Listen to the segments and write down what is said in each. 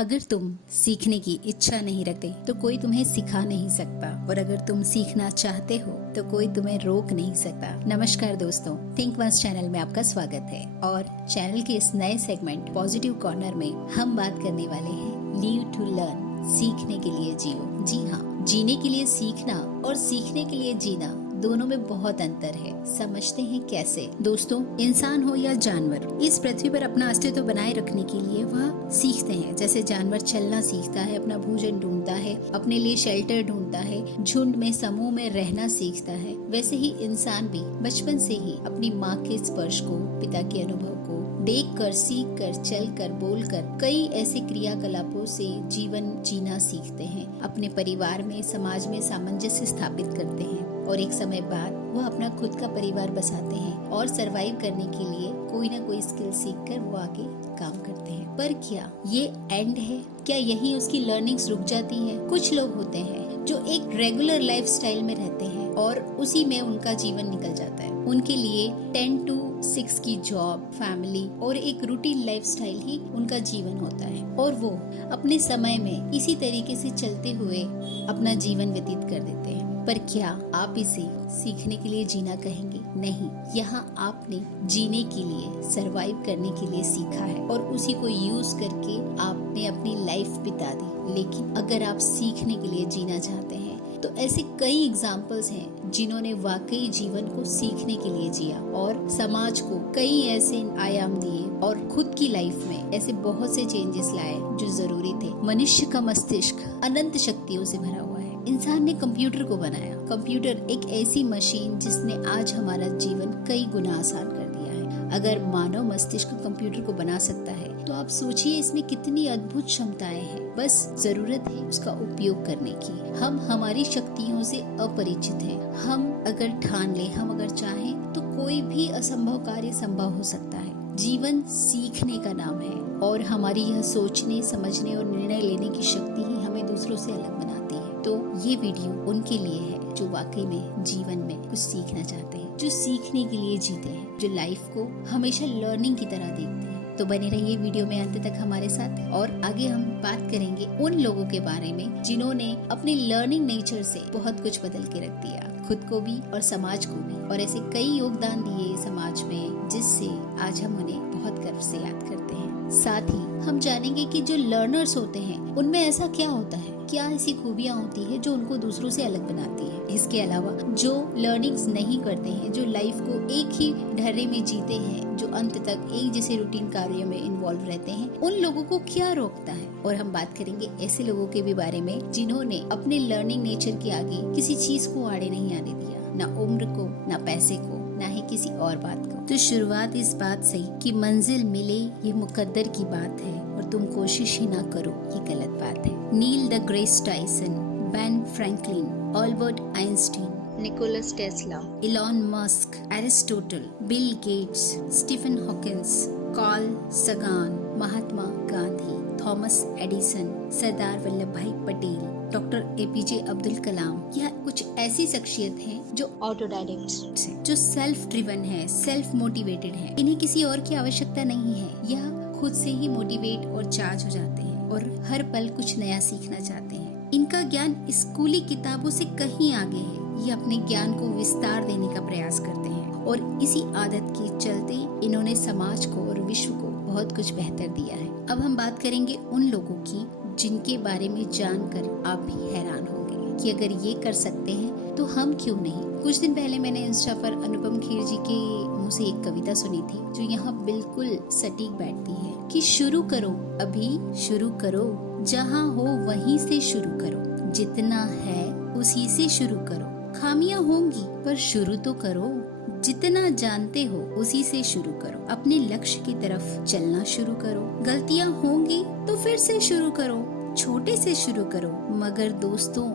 अगर तुम सीखने की इच्छा नहीं रखते तो कोई तुम्हें सिखा नहीं सकता, और अगर तुम सीखना चाहते हो तो कोई तुम्हें रोक नहीं सकता। नमस्कार दोस्तों, थिंक वंस चैनल में आपका स्वागत है। और चैनल के इस नए सेगमेंट पॉजिटिव कॉर्नर में हम बात करने वाले हैं लीव टू लर्न, सीखने के लिए जियो। जी हाँ, जीने के लिए सीखना और सीखने के लिए जीना दोनों में बहुत अंतर है। समझते हैं कैसे। दोस्तों, इंसान हो या जानवर, इस पृथ्वी पर अपना अस्तित्व बनाए रखने के लिए वह सीखते हैं। जैसे जानवर चलना सीखता है, अपना भोजन ढूंढता है, अपने लिए शेल्टर ढूंढता है, झुंड में समूह में रहना सीखता है, वैसे ही इंसान भी बचपन से ही अपनी माँ के स्पर्श को, पिता के अनुभव को देख कर, सीख कर, चल कर, बोल कर कई ऐसे क्रियाकलापों से जीवन जीना सीखते हैं। अपने परिवार में, समाज में सामंजस्य स्थापित करते हैं और एक समय बाद वह अपना खुद का परिवार बसाते हैं और सरवाइव करने के लिए कोई ना कोई स्किल सीख कर वो आगे काम करते हैं। पर क्या ये एंड है? क्या यही उसकी लर्निंग्स रुक जाती है? कुछ लोग होते हैं जो एक रेगुलर लाइफस्टाइल में रहते हैं और उसी में उनका जीवन निकल जाता है। उनके लिए 10 to 6 की जॉब, फैमिली और एक रूटीन लाइफस्टाइल ही उनका जीवन होता है और वो अपने समय में इसी तरीके से चलते हुए अपना जीवन व्यतीत कर देते हैं। पर क्या आप इसे सीखने के लिए जीना कहेंगे? नहीं, यहाँ आपने जीने के लिए, सरवाइव करने के लिए सीखा है और उसी को यूज करके आपने अपनी लाइफ बिता दी। लेकिन अगर आप सीखने के लिए जीना चाहते हैं तो ऐसे कई एग्जाम्पल्स हैं जिन्होंने वाकई जीवन को सीखने के लिए जिया और समाज को कई ऐसे आयाम दिए और खुद की लाइफ में ऐसे बहुत से चेंजेस लाए जो जरूरी थे। मनुष्य का मस्तिष्क अनंत शक्तियों से भरा हुआ है। इंसान ने कंप्यूटर को बनाया। कंप्यूटर एक ऐसी मशीन जिसने आज हमारा जीवन कई गुना आसान कर दिया है। अगर मानव मस्तिष्क कंप्यूटर को बना सकता है तो आप सोचिए इसमें कितनी अद्भुत क्षमताएं हैं। बस जरूरत है उसका उपयोग करने की। हम हमारी शक्तियों से अपरिचित हैं। हम अगर ठान ले, हम अगर चाहें तो कोई भी असंभव कार्य संभव हो सकता है। जीवन सीखने का नाम है और हमारी यह सोचने, समझने और निर्णय लेने की शक्ति ही हमें दूसरों से अलग बनाती है। तो ये वीडियो उनके लिए है जो वाकई में जीवन में कुछ सीखना चाहते हैं, जो सीखने के लिए जीते हैं, जो लाइफ को हमेशा लर्निंग की तरह देखते हैं। तो बने रहिए वीडियो में अंत तक हमारे साथ और आगे हम बात करेंगे उन लोगों के बारे में जिन्होंने अपनी लर्निंग नेचर से बहुत कुछ बदल के रख दिया, खुद को भी और समाज को भी, और ऐसे कई योगदान दिए समाज में जिससे आज हम उन्हें बहुत गर्व से याद करते हैं। साथ ही हम जानेंगे कि जो लर्नर्स होते हैं उनमें ऐसा क्या होता है, क्या ऐसी खूबियाँ होती है जो उनको दूसरों से अलग बनाती है। इसके अलावा जो लर्निंग्स नहीं करते हैं, जो लाइफ को एक ही ढर्रे में जीते हैं, जो अंत तक एक जैसे रूटीन कार्यों में इन्वॉल्व रहते हैं, उन लोगों को क्या रोकता है। और हम बात करेंगे ऐसे लोगों के भी बारे में जिन्होंने अपने लर्निंग नेचर के आगे किसी चीज को आड़े नहीं आने दिया, ना उम्र को, ना पैसे को, ना ही किसी और बात को। तो शुरुआत इस बात से कि मंजिल मिले ये मुकद्दर की बात है और तुम कोशिश ही ना करो ये गलत बात है। Neil deGrasse Tyson, Ben Franklin, Albert Einstein, Nicholas Tesla, Elon Musk, Aristotle, Bill Gates, Stephen Hawking, Carl Sagan, Mahatma Gandhi, Thomas Edison, Sardar Vallabh Bhai Patel, doctor APJ Abdul Kalam, यह कुछ ऐसी शख्सियत हैं जो ऑटोडायडेक्ट्स हैं, जो सेल्फ ड्रिवन है, सेल्फ मोटिवेटेड है। इन्हें किसी और की आवश्यकता नहीं है। यह खुद से ही मोटिवेट और चार्ज हो जाते हैं और हर पल कुछ नया सीखना चाहते हैं। इनका ज्ञान स्कूली किताबों से कहीं आगे है। ये अपने ज्ञान को विस्तार देने का प्रयास करते हैं और इसी आदत के चलते इन्होंने समाज को और विश्व को बहुत कुछ बेहतर दिया है। अब हम बात करेंगे उन लोगों की जिनके बारे में जानकर आप भी हैरान होंगे कि अगर ये कर सकते हैं तो हम क्यों नहीं। कुछ दिन पहले मैंने इंस्टा पर अनुपम खेर जी के मुंह से एक कविता सुनी थी जो यहाँ बिल्कुल सटीक बैठती है कि शुरू करो, अभी शुरू करो, जहाँ हो वहीं से शुरू करो, जितना है उसी से शुरू करो, खामियां होंगी पर शुरू तो करो, जितना जानते हो उसी से शुरू करो, अपने लक्ष्य की तरफ चलना शुरू करो, गलतियां होंगी तो फिर से शुरू करो, छोटे से शुरू करो, मगर दोस्तों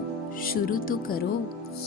शुरू तो करो।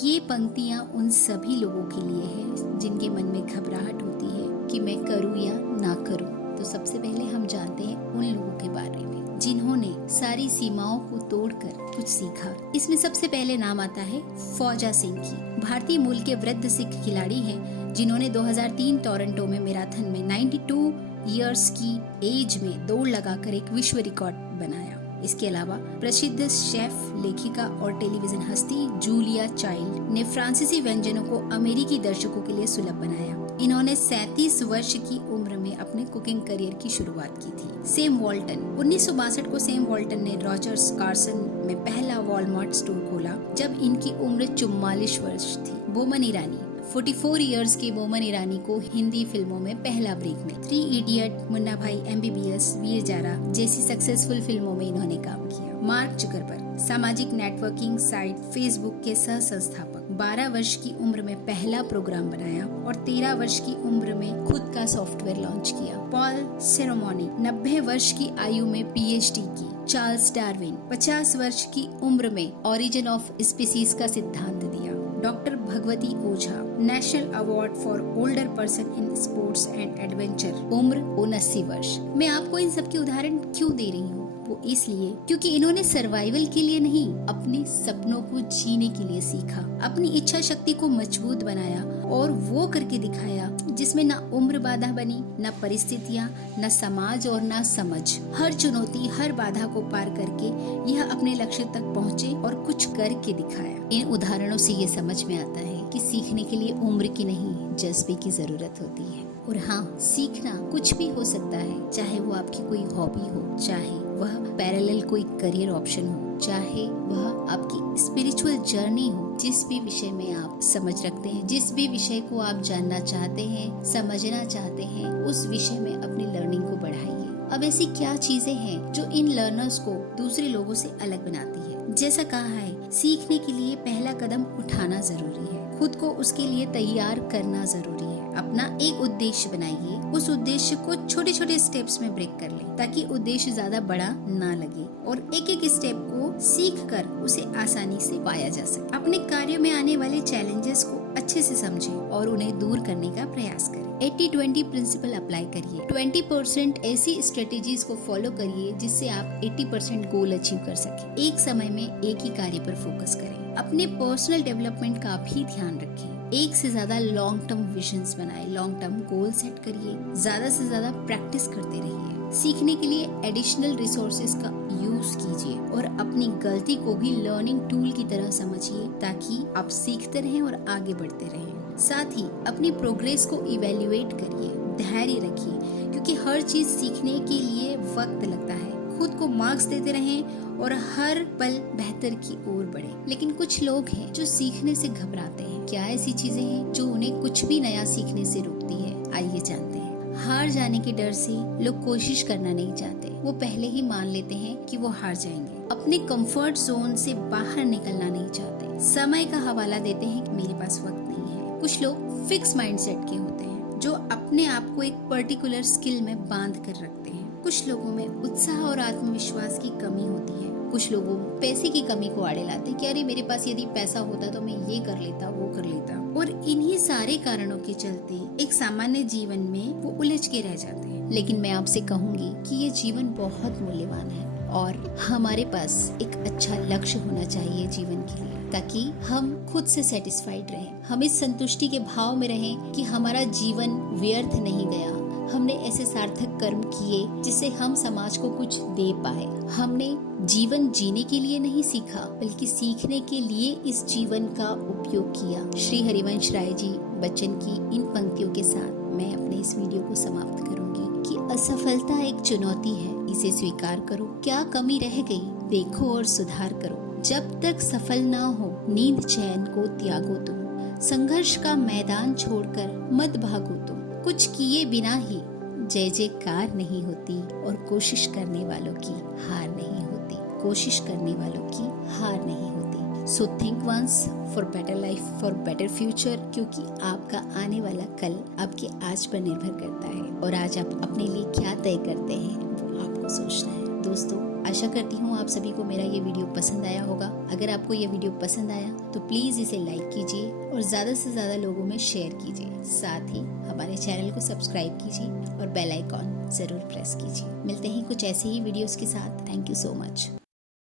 ये पंक्तियां उन सभी लोगों के लिए है जिनके मन में घबराहट होती है कि मैं करूं या ना करूं। तो सबसे पहले हम जानते हैं उन लोगों के बारे में जिन्होंने सारी सीमाओं को तोड़कर कुछ सीखा। इसमें सबसे पहले नाम आता है फौजा सिंह की। भारतीय मूल के वृद्ध सिख खिलाड़ी हैं जिन्होंने 2003 टोरंटो में मैराथन में 92 इयर्स की एज में दौड़ लगाकर एक विश्व रिकॉर्ड बनाया। इसके अलावा प्रसिद्ध शेफ, लेखिका और टेलीविजन हस्ती जूलिया चाइल्ड ने फ्रांसीसी व्यंजनों को अमेरिकी दर्शकों के लिए सुलभ बनाया। इन्होंने 37 वर्ष की उम्र में अपने कुकिंग करियर की शुरुआत की थी। सैम वॉल्टन 1962 को सैम वॉल्टन ने रॉजर्स कार्सन में पहला वॉलमार्ट स्टोर खोला जब इनकी उम्र 44 वर्ष थी। बोमन ईरानी 44 इयर्स की बोमन ईरानी को हिंदी फिल्मों में पहला ब्रेक मिला। 3 इडियट, मुन्ना भाई, MBBS, वीर जारा जैसी सक्सेसफुल फिल्मों में इन्होंने काम किया। मार्क जुकरबर्ग सामाजिक नेटवर्किंग साइट फेसबुक के सह संस्थापक, 12 वर्ष की उम्र में पहला प्रोग्राम बनाया और 13 वर्ष की उम्र में खुद का सॉफ्टवेयर लॉन्च किया। पॉल सेरेमोनी 90 वर्ष की आयु में PhD की। चार्ल्स डार्विन 50 वर्ष की उम्र में ओरिजिन ऑफ स्पीसीज का सिद्धांत दिया। Doctor Bhagwati Ojha national award for older person in sports and adventure, उम्र 79 वर्ष। मैं आपको इन सब के उदाहरण क्यों दे रही हूँ? वो इसलिए क्योंकि इन्होंने सर्वाइवल के लिए नहीं, अपने सपनों को जीने के लिए सीखा, अपनी इच्छा शक्ति को मजबूत बनाया और वो करके दिखाया जिसमें न उम्र बाधा बनी, न परिस्थितियाँ, न समाज और न समझ। हर चुनौती, हर बाधा को पार करके यह अपने लक्ष्य तक पहुँचे और कुछ करके दिखाया। इन उदाहरणों से ये समझ में आता है कि सीखने के लिए उम्र की नहीं, जज्बे की जरूरत होती है। और हाँ, सीखना कुछ भी हो सकता है, चाहे वो आपकी कोई हॉबी हो, चाहे वह पैरेलल कोई करियर ऑप्शन हो, चाहे वह आपकी स्पिरिचुअल जर्नी हो। जिस भी विषय में आप समझ रखते हैं, जिस भी विषय को आप जानना चाहते हैं, समझना चाहते हैं, उस विषय में अपनी लर्निंग को बढ़ाइए। अब ऐसी क्या चीजें हैं जो इन लर्नर्स को दूसरे लोगों से अलग बनाती है? जैसा कहा है, सीखने के लिए पहला कदम उठाना जरूरी है, खुद को उसके लिए तैयार करना जरूरी है। अपना एक उद्देश्य बनाइए, उस उद्देश्य को छोटे छोटे स्टेप्स में ब्रेक कर लें ताकि उद्देश्य ज्यादा बड़ा ना लगे और एक एक स्टेप को सीख कर उसे आसानी से पाया जा सके। अपने कार्य में आने वाले चैलेंजेस को अच्छे से समझें और उन्हें दूर करने का प्रयास करें। 80-20 प्रिंसिपल अप्लाई करिए। 20% ऐसी स्ट्रेटेजीज को फॉलो करिए जिससे आप 80% गोल अचीव कर सके। एक समय में एक ही कार्य पर फोकस करें। अपने पर्सनल डेवलपमेंट का भी ध्यान रखें। एक से ज्यादा लॉन्ग टर्म विजन्स बनाए, लॉन्ग टर्म गोल सेट करिए, ज्यादा से ज्यादा प्रैक्टिस करते रहिए। सीखने के लिए एडिशनल रिसोर्सेज का यूज कीजिए और अपनी गलती को भी लर्निंग टूल की तरह समझिए ताकि आप सीखते रहें और आगे बढ़ते रहें। साथ ही अपनी प्रोग्रेस को इवेल्युएट करिए, धैर्य रखिए क्योंकि हर चीज सीखने के लिए वक्त लगता है। खुद को मार्क्स देते रहें और हर पल बेहतर की ओर बढ़े। लेकिन कुछ लोग हैं जो सीखने से घबराते हैं। क्या ऐसी चीजें हैं जो उन्हें कुछ भी नया सीखने से रोकती है? आइए जानते हैं। हार जाने के डर से लोग कोशिश करना नहीं चाहते, वो पहले ही मान लेते हैं कि वो हार जाएंगे। अपने कंफर्ट जोन से बाहर निकलना नहीं चाहते, समय का हवाला देते हैं कि मेरे पास वक्त नहीं है। कुछ लोग फिक्स माइंडसेट के होते हैं जो अपने आप को एक पर्टिकुलर स्किल में बांध कर रखते हैं। कुछ लोगों में उत्साह और आत्मविश्वास की कमी होती है। कुछ लोगों पैसे की कमी को आड़े लाते कि अरे मेरे पास यदि पैसा होता तो मैं ये कर लेता, वो कर लेता। और इन्हीं सारे कारणों के चलते एक सामान्य जीवन में वो उलझ के रह जाते हैं। लेकिन मैं आपसे कहूंगी कि ये जीवन बहुत मूल्यवान है और हमारे पास एक अच्छा लक्ष्य होना चाहिए जीवन के लिए ताकि हम खुद से सेटिस्फाइड रहें। हम इस संतुष्टि के भाव में रहें कि हमारा जीवन व्यर्थ नहीं गया, हमने ऐसे सार्थक कर्म किए जिससे हम समाज को कुछ दे पाए। हमने जीवन जीने के लिए नहीं सीखा बल्कि सीखने के लिए इस जीवन का उपयोग किया। श्री हरिवंश राय जी बच्चन की इन पंक्तियों के साथ मैं अपने इस वीडियो को समाप्त करूंगी कि असफलता एक चुनौती है, इसे स्वीकार करो। क्या कमी रह गई देखो और सुधार करो। जब तक सफल ना हो नींद चैन को त्यागो तुम। संघर्ष का मैदान छोड़कर मत भागो तुम। कुछ किए बिना ही जय जयकार नहीं होती और कोशिश करने वालों की हार नहीं होती। कोशिश करने वालों की हार नहीं होती। So think once for better life, for better future, क्योंकि आपका आने वाला कल आपके आज पर निर्भर करता है और आज आप अपने लिए क्या तय करते हैं वो आपको सोचना है। दोस्तों, आशा करती हूँ आप सभी को मेरा ये वीडियो पसंद आया होगा। अगर आपको ये वीडियो पसंद आया तो प्लीज इसे लाइक कीजिए और ज्यादा से ज्यादा लोगों में शेयर कीजिए। साथ ही हमारे चैनल को सब्सक्राइब कीजिए और बेल आइकॉन जरूर प्रेस कीजिए। मिलते हैं कुछ ऐसे ही वीडियोस के साथ। Thank you so much.